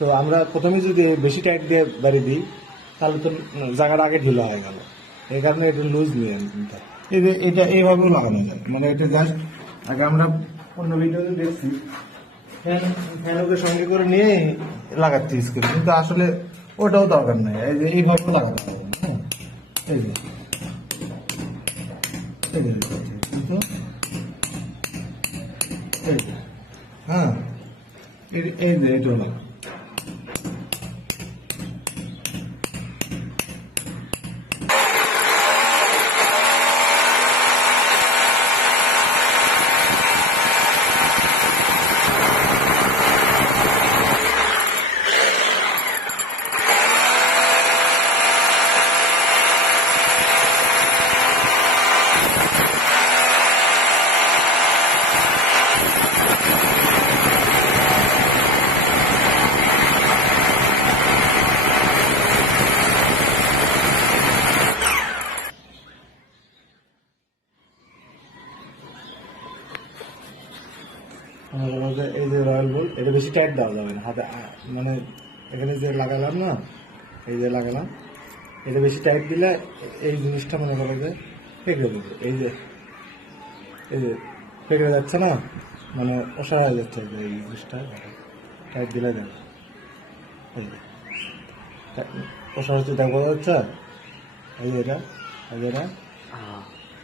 তো আমরা প্রথমে যদি বেশি টাইট দিয়ে বাড়ি দিই তাহলে তো জায়গাটা আগে ঢিলা হয়ে গেল, এই কারণে এটা লুজ নিয়ে নিতে হয়। এটা এইভাবেও লাগানো যায়, মানে এটা জাস্ট আগে আমরা অন্য ভিডিওতে দেখছি ফ্যানকে সঙ্গে করে নিয়ে লাগাচ্ছি স্ক্রিন, কিন্তু আসলে ওটাও দরকার নেই, এই যে এইভাবেও লাগাতে হবে। হ্যাঁ, এই যে কিন্তু এই যে হ্যাঁ এই যে এটা হলো এই যে রয়্যাল বল, এটা বেশি টাইট দেওয়া যাবে না হাতে, মানে এখানে যে লাগালাম না, এই যে লাগালাম, এটা বেশি টাইট দিলে এই জিনিসটা মনে করো যে ফেঁকড়ে দেবে, এই যে ফেঁকড়ে যাচ্ছে না, মানে অসহায় হয়ে যাচ্ছে এই জিনিসটা টাইট দিলে দেবে, এই যে অসহায় হচ্ছে, দেখা বোঝা যাচ্ছে, এই যে এটা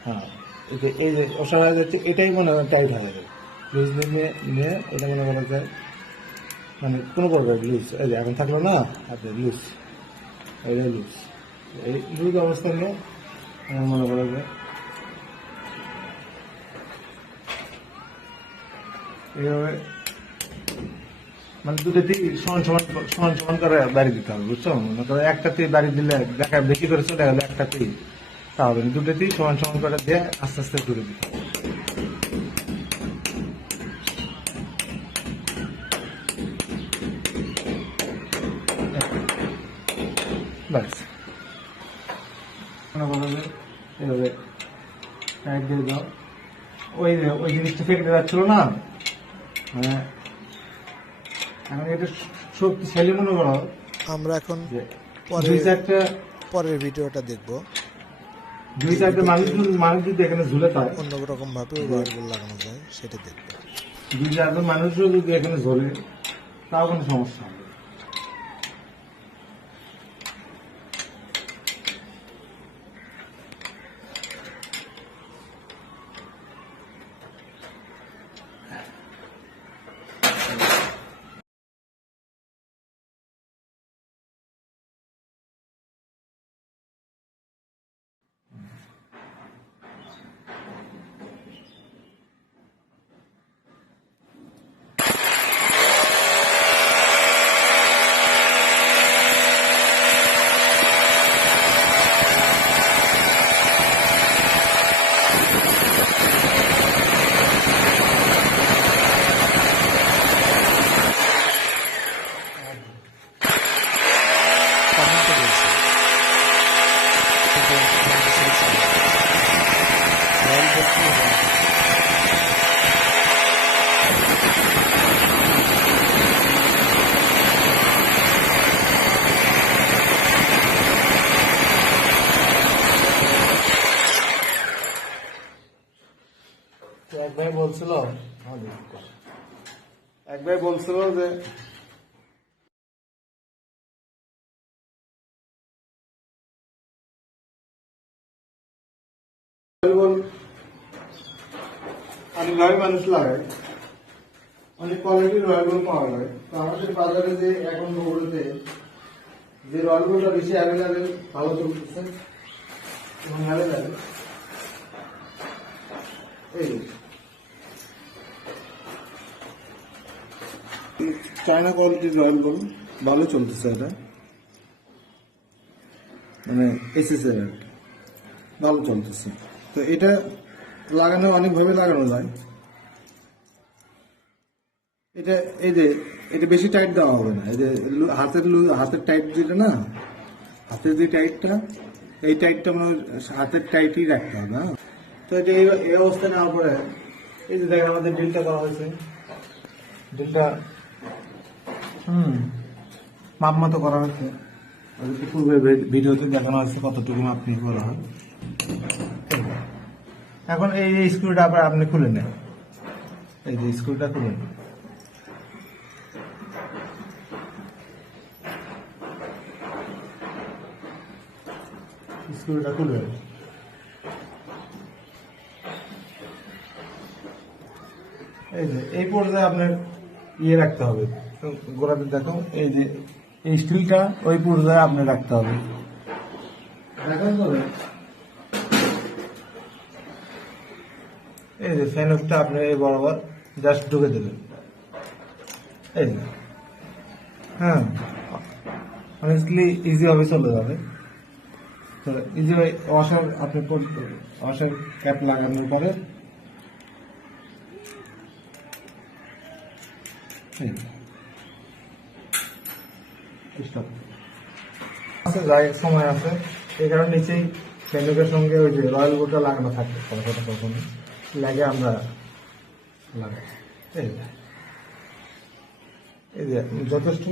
হ্যাঁ, এই যে অসহায় হয়ে যাচ্ছে, এটাই মনে হয় টাইট হয়ে যাবে। লুজ নিয়ে এটা মনে করা যায়, মানে কোনো প্রকার লুজ, এই যে এখন থাকলো না হাতে লুজ, এইটাই লুজ, এই লুজ অবস্থা নিয়ে মনে করা যায় এইভাবে, মানে দুটোতেই সমান সমান করে বাড়ি দিতে হবে, বুঝছো? মনে করো একটাতেই বাড়ি দিলে দেখা বেশি করে চলে গেলে একটাতেই তা হবে না, দুটোতেই সমান করে দিয়ে আস্তে আস্তে ঘুরে দিতে হবে। ব্যাস এভাবে টাইট দিয়ে দাও, ওই জিনিসটা ফেটে যাচ্ছিল না, মানে এখন এটা শক্তিশালী মনে করো। আমরা এখন পরের ভিডিওটা দেখব, দুই চারটে মানুষ যদি এখানে ঝুলে থাকে অন্যরকম ভাবে ওয়ারগুলো লাগানো যায় সেটা দেখব। দুই চারজন মানুষও যদি এখানে ঝোলে তাও কোনো সমস্যা হবে। এক ভাই বলছিল যে অনেকভাবে মানুষ লাগায়, অনেক কোয়ালিটির রয়্যাল গোল্ড পাওয়া যায়। তো আমাদের বাজারে যে এখন বগুড়াতে যে রয়্যাল গোল্ডটা বেশি অ্যাভেলেবেল ভালো চলতেছে এবং অ্যাভেলেবেল এই চায়না কোয়ালিটির রয়্যাল গোল্ড ভালো চলতেছে, এটা মানে এসএসএর ভালো চলতেছে। তো এটা লাগানো অনেকভাবে লাগানো যায়, এটা এই যে এটা বেশি টাইট দেওয়া হবে না, এই যে হাতের টাইট যেটা না, হাতের যে টাইটটা, এই টাইটটা মানে হাতের টাইটই রাখতে হবে। হ্যাঁ, তো এটা এই অবস্থায় নেওয়ার পরে এই যে দেখেন আমাদের ডিলটা করা হয়েছে, ডিলটা মাপ মতো করা হচ্ছে। আর একটু পূর্বে ভিডিওতে দেখানো হচ্ছে কতটুকু মাপ নিয়ে করা হয়। এখন এই যে স্ক্রুটা আবার আপনি খুলে নেন, এই যে স্ক্রুটা খুলে নেন। স্ক্রুটা খুলে নেন। এই যে এই পর্যায়ে আপনার ইয়ে রাখতে হবে, গোড়াতে দেখো এই যে এই স্টিলটা ওই পর্যায়ে আপনি রাখতে হবে। রাখার পরে এই যে ফ্যান হুকটা আপনি এই বরাবর জাস্ট ঢুকে দেবেন, এই যে হ্যাঁ, অনেস্টলি ইজি ভাবে চলে যাবে। তো ইজি ওয়াশার আপনি ওয়াশার ক্যাপ লাগানোর পরে স্টপ আছে, যাই সময় আছে, এই কারণে নিচেই ফ্যানুকের সঙ্গে ওই যে রয়্যাল বোর্ডটা লাগানো থাকে কখনো লাগে আমরা লাগাই। এই যে যথেষ্ট